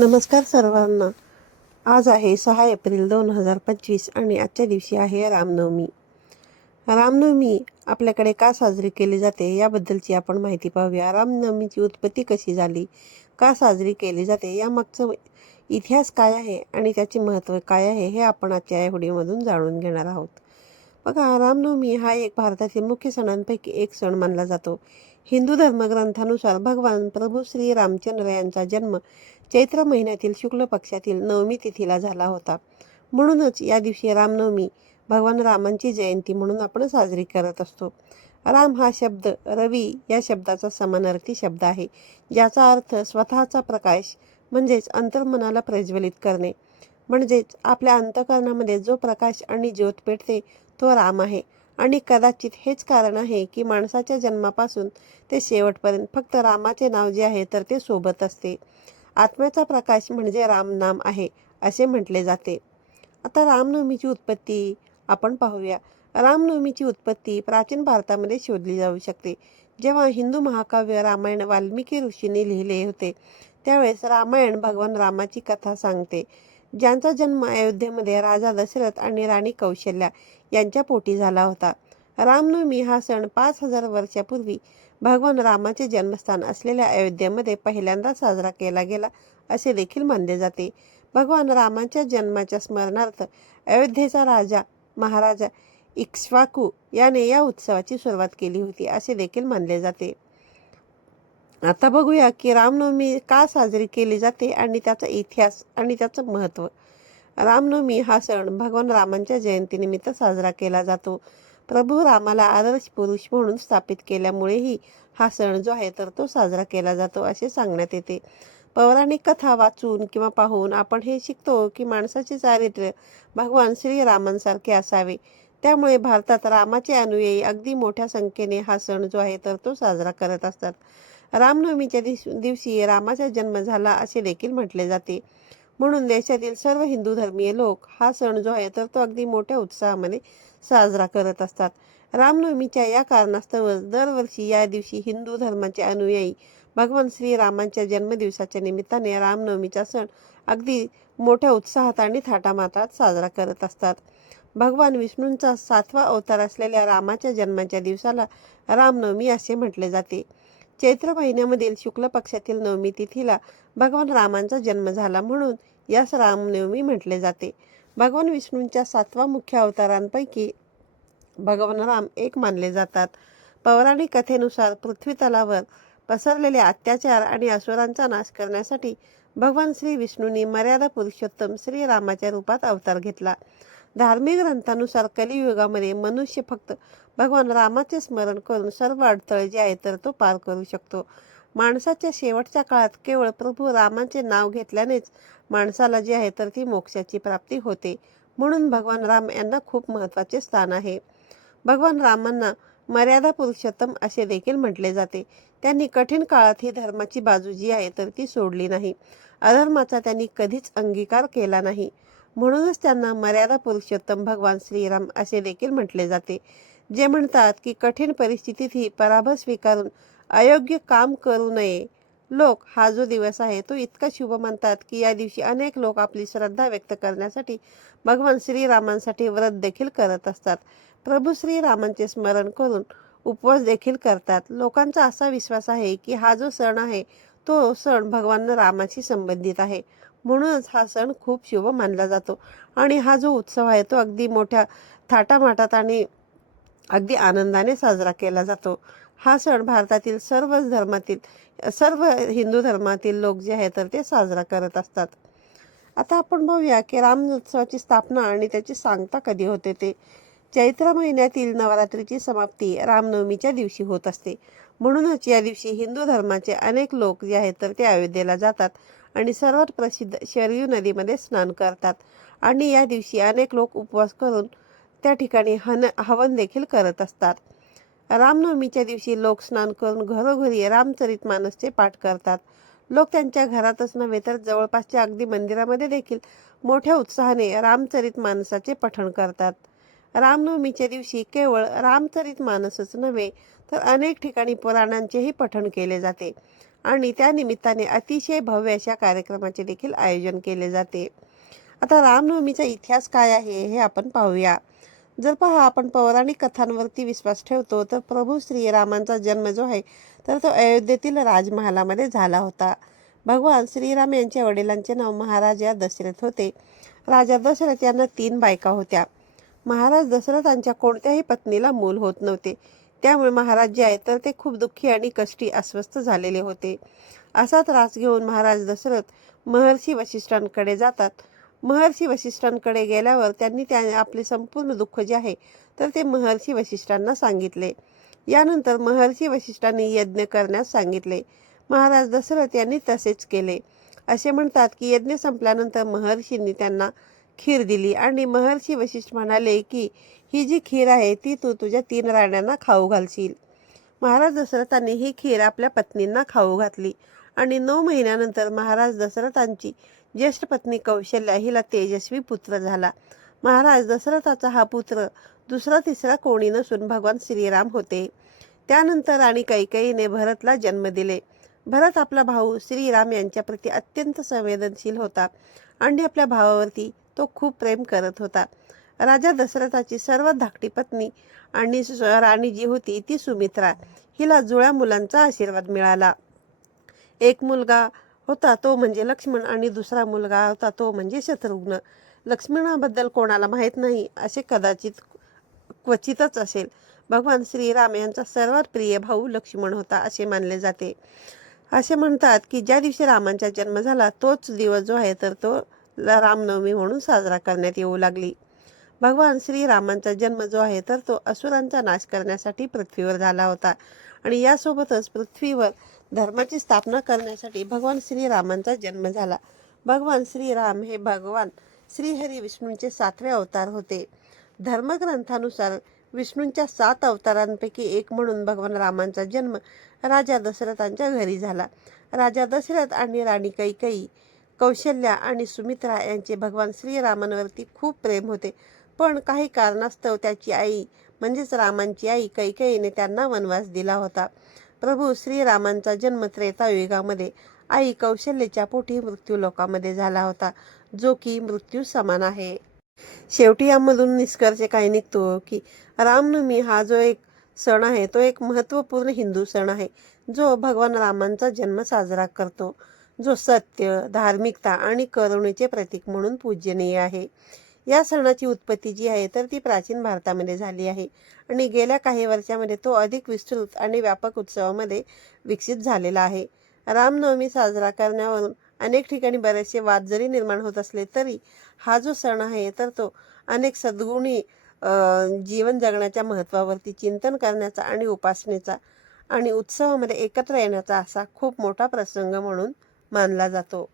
नमस्कार सर्वांना. आज आहे सहा एप्रिल दोन हजार पंचवीस आणि आजच्या दिवशी आहे रामनवमी. रामनवमी आपल्याकडे का साजरी केली जाते याबद्दलची आपण माहिती पाहूया. रामनवमीची उत्पत्ती कशी झाली? का साजरी केली जाते? यामागचं इतिहास काय आहे आणि त्याचे महत्त्व काय आहे हे आपण आजच्या या व्हिडिओमधून जाणून घेणार आहोत. बघा रामनवमी हा एक भारतातील मुख्य सणांपैकी एक सण मानला जातो. हिंदू धर्मग्रंथानुसार भगवान प्रभू श्री रामचंद्र यांचा जन्म चैत्र महिन्यातील शुक्ल पक्षातील नवमी तिथीला झाला होता. म्हणूनच या दिवशी रामनवमी भगवान रामांची जयंती म्हणून आपण साजरी करत असतो. राम हा शब्द रवी या शब्दाचा समानार्थी शब्द आहे ज्याचा अर्थ स्वतःचा प्रकाश म्हणजेच अंतर्मनाला प्रज्वलित करणे. म्हणजेच आपल्या अंतकरणामध्ये जो प्रकाश आणि ज्योत पेटते तो राम आहे. आणि कदाचित हेच कारण आहे की माणसाच्या जन्मापासून ते शेवटपर्यंत फक्त रामाचे नाव जे आहे तर ते सोबत असते. आत्म्याचा प्रकाश म्हणजे रामनाम आहे असे म्हटले जाते. आता रामनवमीची उत्पत्ती आपण पाहूया. रामनवमीची उत्पत्ती प्राचीन भारतामध्ये शोधली जाऊ शकते. जेव्हा हिंदू महाकाव्य रामायण वाल्मिकी ऋषीने लिहिले होते त्यावेळेस रामायण भगवान रामाची कथा सांगते. ज्यांचा जन्म अयोध्येमध्ये राजा दशरथ आणि राणी कौशल्या यांच्या पोटी झाला होता. रामनवमी हा सण पाच हजार वर्षापूर्वी भगवान रामाचे जन्मस्थान असलेल्या अयोध्येमध्ये पहिल्यांदा साजरा केला गेला असे देखील मानले जाते. भगवान रामाच्या जन्माच्या स्मरणार्थ अयोध्येचा राजा महाराजा इक्ष्वाकू याने या उत्सवाची सुरुवात केली होती असे देखील मानले जाते. आता बघूया की रामनवमी का साजरी केली जाते आणि त्याचा इतिहास आणि त्याचं महत्त्व. रामनवमी हा सण भगवान रामांच्या जयंतीनिमित्त साजरा केला जातो. प्रभू रामाला आदर्श पुरुष म्हणून स्थापित केल्यामुळेही हा सण जो आहे तर तो साजरा केला जातो असे सांगण्यात येते. पौराणिक कथा वाचून किंवा पाहून आपण हे शिकतो की माणसाचे चारित्र्य भगवान श्रीरामांसारखे असावे. त्यामुळे भारतात रामाचे अनुयायी अगदी मोठ्या संख्येने हा सण जो आहे तर तो साजरा करत असतात. रामनवमीच्या दिवस दिवशी रामाचा जन्म झाला असे देखील म्हटले जाते. म्हणून देशातील सर्व हिंदू धर्मीय लोक हा सण जो आहे तर तो अगदी मोठ्या उत्साहामध्ये साजरा करत असतात. रामनवमीच्या या कारणास्तव दरवर्षी या दिवशी हिंदू धर्माचे अनुयायी भगवान श्रीरामांच्या जन्मदिवसाच्या निमित्ताने रामनवमीचा सण अगदी मोठ्या उत्साहात आणि थाटामाटात साजरा करत असतात. भगवान विष्णूंचा सातवा अवतार असलेल्या रामाच्या जन्माच्या दिवसाला रामनवमी असे म्हटले जाते. चैत्र महिन्यामधील शुक्ल पक्षातील नवमी तिथीला भगवान रामांचा जन्म झाला म्हणून यास रामनवमी म्हटले जाते. भगवान विष्णूंच्या सातवा मुख्य अवतारांपैकी भगवान राम एक मानले जातात. पौराणिक कथेनुसार पृथ्वी तलावर पसरलेले अत्याचार आणि असुरांचा नाश करण्यासाठी भगवान श्री विष्णूंनी मर्यादा पुरुषोत्तम श्रीरामाच्या रूपात अवतार घेतला. धार्मिक ग्रंथानुसार कलियुगामध्ये मनुष्य फक्त भगवान रामाचे स्मरण करून सर्व अडथळे जे आहेत तर तो पार करू शकतो. माणसाच्या शेवटच्या काळात केवळ प्रभू रामाचे नाव घेतल्यानेच माणसाला जे आहे तर ती मोक्षाची प्राप्ती होते. म्हणून भगवान राम यांना खूप महत्त्वाचे स्थान आहे. भगवान रामांना मर्यादा पुरुषोत्तम असे देखील म्हटले जाते. त्यांनी कठीण काळात ही धर्माची बाजू जी आहे तर ती सोडली नाही. अधर्माचा त्यांनी कधीच अंगीकार केला नाही. म्हणूनच त्यांना मर्यादा पुरुषोत्तम भगवान श्रीराम असे देखील म्हटले जाते. जे म्हणतात की कठीण परिस्थितीतही पराभव स्वीकारून अयोग्य काम करू नये. लोक हा जो दिवस आहे तो इतका शुभ मानतात की या दिवशी अनेक लोक आपली श्रद्धा व्यक्त करण्यासाठी भगवान श्रीरामांसाठी व्रत देखील करत असतात. प्रभू श्रीरामांचे स्मरण करून उपवास देखील करतात. लोकांचा असा विश्वास आहे की हा जो सण आहे तो सण भगवान रामाशी संबंधित आहे. म्हणूनच हा सण खूप शुभ मानला जातो. आणि हा जो उत्सव आहे तो अगदी मोठ्या थाटामाटात आणि अगदी आनंदाने साजरा केला जातो. हा सण भारतातील सर्वच धर्मातील सर्व हिंदू धर्मातील लोक जे आहे तर ते साजरा करत असतात. आता आपण बघूया की राम उत्सवाची स्थापना आणि त्याची सांगता कधी होते ते. चैत्र महिन्यातील नवरात्रीची समाप्ती रामनवमीच्या दिवशी होत असते. म्हणूनच या दिवशी हिंदू धर्माचे अनेक लोक जे आहेत तर ते अयोध्येला जातात. आणि सर्वात प्रसिद्ध शरयू नदीमध्ये स्नान करतात. आणि या दिवशी अनेक लोक उपवास करून त्या ठिकाणी हन हवन देखील करत असतात. रामनवमीच्या दिवशी लोक स्नान करून घरोघरी रामचरित मानसचे पाठ करतात. लोक त्यांच्या घरातच नव्हे तर जवळपासच्या अगदी मंदिरामध्ये देखील मोठ्या उत्साहाने रामचरित मानसाचे पठण करतात. रामनवमीच्या दिवशी केवळ रामचरित मानसच नव्हे तर अनेक ठिकाणी पुराणांचेही पठण केले जाते. आणि त्या निमित्ताने अतिशय भव्य अशा कार्यक्रमाचे देखील आयोजन केले जाते. आता रामनवमीचा इतिहास काय आहे हे आपण पाहूया. जर पहा आपण पौराणिक कथांवरती विश्वास ठेवतो तर प्रभू श्रीरामांचा जन्म जो आहे तर तो अयोध्येतील राजमहालामध्ये झाला होता. भगवान श्रीराम यांच्या वडिलांचे नाव महाराज या दशरथ होते. राजा दशरथ यांना तीन बायका होत्या. महाराज दशरथांच्या कोणत्याही पत्नीला मूल होत नव्हते. त्यामुळे महाराज जे आहेत तर ते खूप दुःखी आणि कष्टी अस्वस्थ झालेले होते. असा त्रास घेऊन महाराज दशरथ महर्षी वशिष्ठांकडे जातात. महर्षी वशिष्ठांकडे गेल्यावर त्यांनी त्या आपले संपूर्ण दुःख जे आहे तर ते महर्षी वशिष्ठांना सांगितले. यानंतर महर्षी वशिष्ठांनी यज्ञ करण्यास सांगितले. महाराज दशरथ यांनी तसेच केले. असे म्हणतात की यज्ञ संपल्यानंतर महर्षींनी त्यांना खीर दिली. आणि महर्षी वशिष्ठ म्हणाले की ही जी खीर आहे ती तू तुझ्या तीन राण्यांना खाऊ घालशील. महाराज दशरथांनी ही खीर आपल्या पत्नींना खाऊ घातली. आणि नऊ महिन्यानंतर महाराज दशरथांची ज्येष्ठ पत्नी कौशल्या हिला तेजस्वी पुत्र झाला. महाराज दशरथाचा हा पुत्र दुसरा तिसरा कोणी नसून भगवान श्रीराम होते. त्यानंतर राणी कैकेयीने भरतला जन्म दिले. भरत आपला भाऊ श्रीराम यांच्याप्रती अत्यंत संवेदनशील होता. आणि आपल्या भावावरती तो खूप प्रेम करत होता. राजा दशरथाची सर्वात धाकटी पत्नी आणि राणी जी होती ती सुमित्रा हिला जुळ्या मुलांचा आशीर्वाद मिळाला. एक मुलगा होता तो म्हणजे लक्ष्मण आणि दुसरा मुलगा होता तो म्हणजे शत्रुघ्न. लक्ष्मणाबद्दल कोणाला माहीत नाही असे कदाचित क्वचितच असेल. भगवान श्रीराम यांचा सर्वात प्रिय भाऊ लक्ष्मण होता असे मानले जाते. असे म्हणतात की ज्या दिवशी रामांचा जन्म झाला तोच दिवस जो आहे तर तो रामनवमी म्हणून साजरा करण्यात येऊ लागली. भगवान श्रीरामांचा जन्म जो आहे तर तो असुरांचा नाश करण्यासाठी पृथ्वीवर झाला होता. आणि यासोबतच पृथ्वीवर धर्माची स्थापना करण्यासाठी भगवान श्रीरामांचा जन्म झाला. भगवान श्रीराम हे भगवान श्रीहरी विष्णूंचे सातवे अवतार होते. धर्मग्रंथानुसार विष्णूंच्या सात अवतारांपैकी एक म्हणून भगवान रामांचा जन्म राजा दशरथांच्या घरी झाला. राजा दशरथ आणि राणी कैकेयी कौशल्या आणि सुमित्रा यांचे भगवान श्रीरामांवरती खूप प्रेम होते. पण काही कारणास्तव त्याची आई म्हणजेच रामांची आई कैकेयीने त्यांना वनवास दिला होता. प्रभू श्रीरामांचा जन्म त्रेतायुगामध्ये. आई कौशल्याच्या पोटी मृत्यू लोकामध्ये झाला होता जो की मृत्यू समान आहे. शेवटी यामधून निष्कर्ष काय निघतो की रामनवमी हा जो एक सण आहे तो एक महत्त्वपूर्ण हिंदू सण आहे जो भगवान रामांचा जन्म साजरा करतो. जो सत्य धार्मिकता आणि करुणेचे प्रतीक म्हणून पूजनीय आहे. या सणाची उत्पत्ती जी आहे तर ती प्राचीन भारतामध्ये झाली आहे. आणि गेल्या काही वर्षामध्ये तो अधिक विस्तृत आणि व्यापक उत्सवामध्ये विकसित झालेला आहे. रामनवमी साजरा करण्यावरून अनेक ठिकाणी बरेचसे वाद जरी निर्माण होत असले तरी हा जो सण आहे तर तो अनेक सद्गुणी जीवन जगण्याच्या महत्त्वावरती चिंतन करण्याचा आणि उपासनेचा आणि उत्सवामध्ये एकत्र येण्याचा असा खूप मोठा प्रसंग म्हणून मानला जातो.